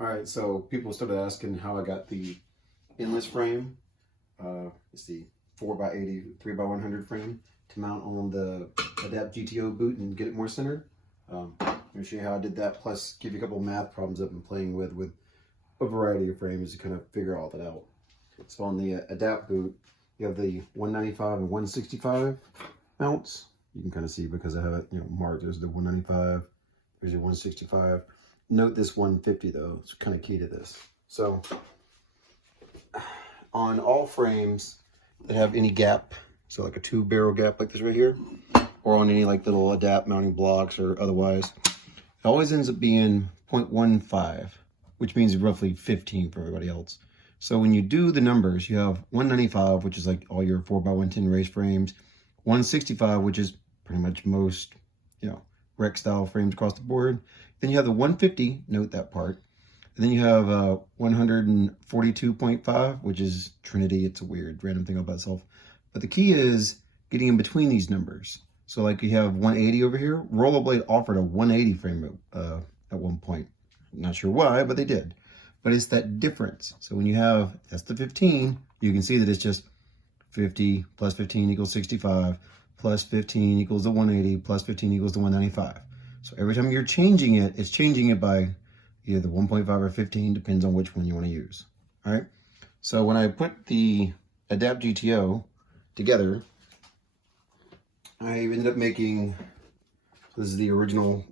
All right, so people started asking how I got the endless frame. It's the 4x80, 3x100 frame to mount on the Adapt GTO boot and get it more centered. Let me show you how I did that, plus give you a couple of math problems I've been playing with a variety of frames to kind of figure all that out. So on the Adapt boot, you have the 195 and 165 mounts. You can kind of see because I have it, marked. There's the 195, there's your 165. Note this 150 though, it's kind of key to this. So on all frames that have any gap, so like a 2-barrel gap like this right here, or on any like little Adapt mounting blocks or otherwise, it always ends up being 0.15, which means roughly 15 for everybody else. So when you do the numbers, you have 195, which is like all your 4x110 race frames, 165, which is pretty much most, rec style frames across the board. Then you have the 150, note that part. And then you have 142.5, which is Trinity. It's a weird random thing all by itself. But the key is getting in between these numbers. So like you have 180 over here. Rollerblade offered a 180 frame at one point. Not sure why, but they did. But it's that difference. So when you have, that's the 15, you can see that it's just 50 plus 15 equals 65, plus 15 equals the 180, plus 15 equals the 195. So every time you're changing it, it's changing it by either the 1.5 or 15, depends on which one you want to use. All right. So when I put the Adapt GTO together, I ended up making, this is the original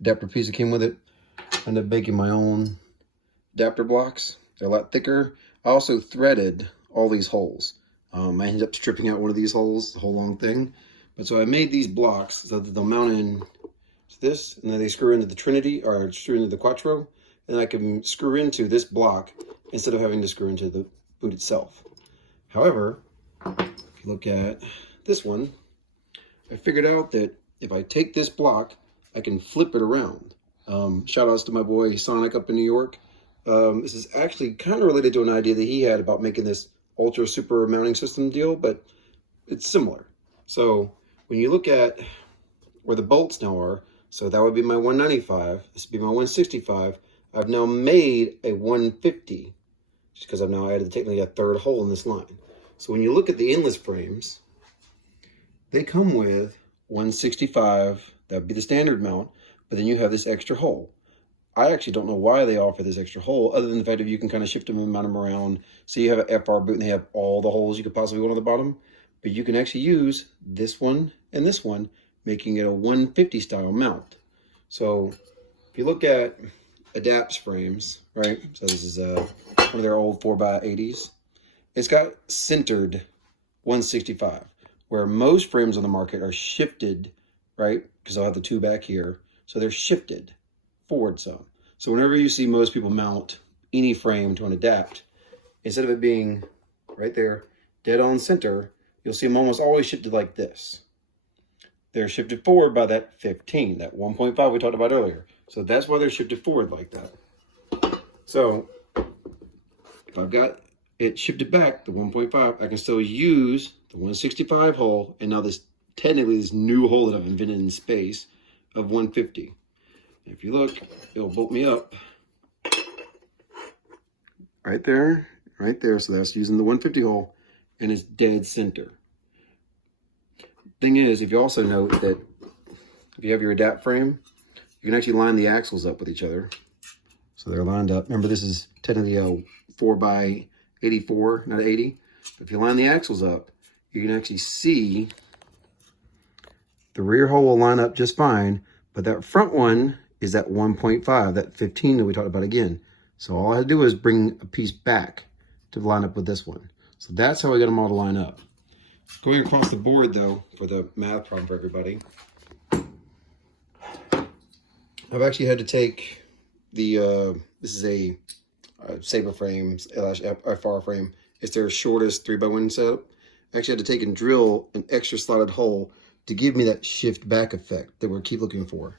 adapter piece that came with it. I ended up making my own adapter blocks. They're a lot thicker. I also threaded all these holes. I ended up stripping out one of these holes, the whole long thing. But so I made these blocks so that they'll mount in to this, and then they screw into the Trinity, or screw into the Quattro, and I can screw into this block instead of having to screw into the boot itself. However, if you look at this one, I figured out that if I take this block, I can flip it around. Shout outs to my boy Sonic up in New York. This is actually kind of related to an idea that he had about making this ultra super mounting system deal, but it's similar. So when you look at where the bolts now are, so that would be my 195, this would be my 165. I've now made a 150 just because I've now added technically a third hole in this line. So when you look at the endless frames, they come with 165, that would be the standard mount, but then you have this extra hole. I actually don't know why they offer this extra hole, other than the fact that you can kind of shift them and mount them around. So you have an FR boot and they have all the holes you could possibly want on the bottom, but you can actually use this one and this one, making it a 150 style mount. So if you look at Adapt's frames, right? So this is one of their old 4x80s. It's got centered 165, where most frames on the market are shifted, right? Because I'll have the two back here. So they're shifted forward some. So whenever you see most people mount any frame to an Adapt, instead of it being right there, dead on center, you'll see them almost always shifted like this. They're shifted forward by that 15, that 1.5 we talked about earlier. So that's why they're shifted forward like that. So if I've got it shifted back, the 1.5, I can still use the 165 hole, and now this technically this new hole that I've invented in space of 150. If you look, it'll bolt me up right there, right there. So that's using the 150 hole, and it's dead center. Thing is, if you also note that if you have your Adapt frame, you can actually line the axles up with each other. So they're lined up. Remember, this is technically a 4x84, not 80. But if you line the axles up, you can actually see the rear hole will line up just fine, but that front one is that 1.5, that 15 that we talked about again. So all I had to do is bring a piece back to line up with this one. So that's how I got them all to line up. Going across the board though, for the math problem for everybody, I've actually had to take the, this is a Saber frame, FR frame. It's their shortest 3x1 setup. I actually had to take and drill an extra slotted hole to give me that shift back effect that we keep looking for.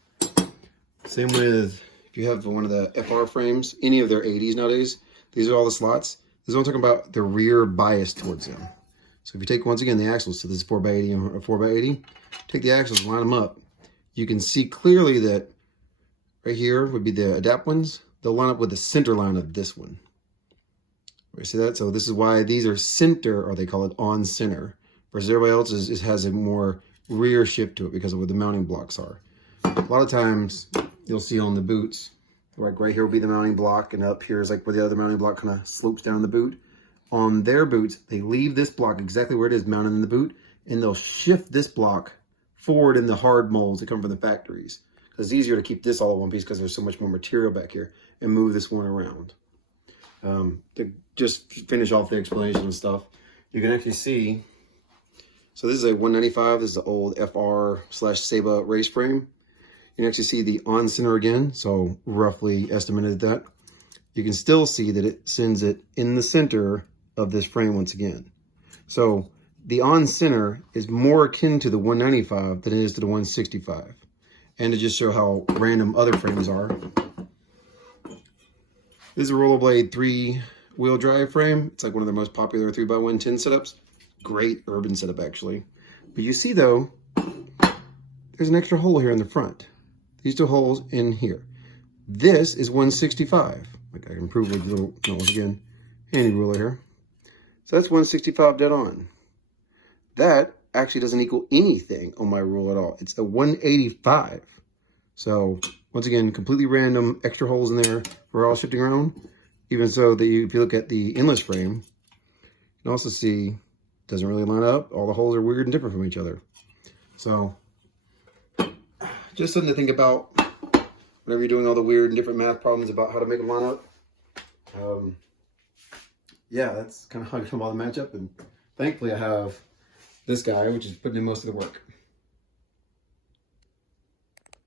Same with, if you have one of the FR frames, any of their 80s nowadays, these are all the slots. This is what I'm talking about, the rear bias towards them. So if you take, once again, the axles, so this is 4x80 and 4x80, take the axles, line them up. You can see clearly that right here would be the Adapt ones. They'll line up with the center line of this one. You see that? So this is why these are center, or they call it on center, versus everybody else has a more rear shift to it because of where the mounting blocks are. A lot of times you'll see on the boots, like right here will be the mounting block, and up here is like where the other mounting block kind of slopes down the boot. On their boots, they leave this block exactly where it is mounted in the boot, and they'll shift this block forward in the hard molds that come from the factories. Because it's easier to keep this all in one piece because there's so much more material back here, and move this one around. To just finish off the explanation and stuff, you can actually see, so this is a 195, this is the old FR/Seba race frame. You can actually see the on center again, so roughly estimated that. You can still see that it sends it in the center of this frame once again. So the on center is more akin to the 195 than it is to the 165. And to just show how random other frames are, this is a rollerblade 3-wheel drive frame. It's like one of the most popular 3x110 setups. Great urban setup, actually. But you see, though, there's an extra hole here in the front. These two holes in here. This is 165. Like I can prove with a little, once again, handy ruler here. So that's 165 dead on. That actually doesn't equal anything on my rule at all. It's a 185. So once again, completely random, extra holes in there. We're all shifting around. Even so, if you look at the endless frame, you can also see it doesn't really line up. All the holes are weird and different from each other. So just something to think about whenever you're doing all the weird and different math problems about how to make them line up. Yeah, that's kind of how I feel about the matchup. And thankfully I have this guy, which is putting in most of the work.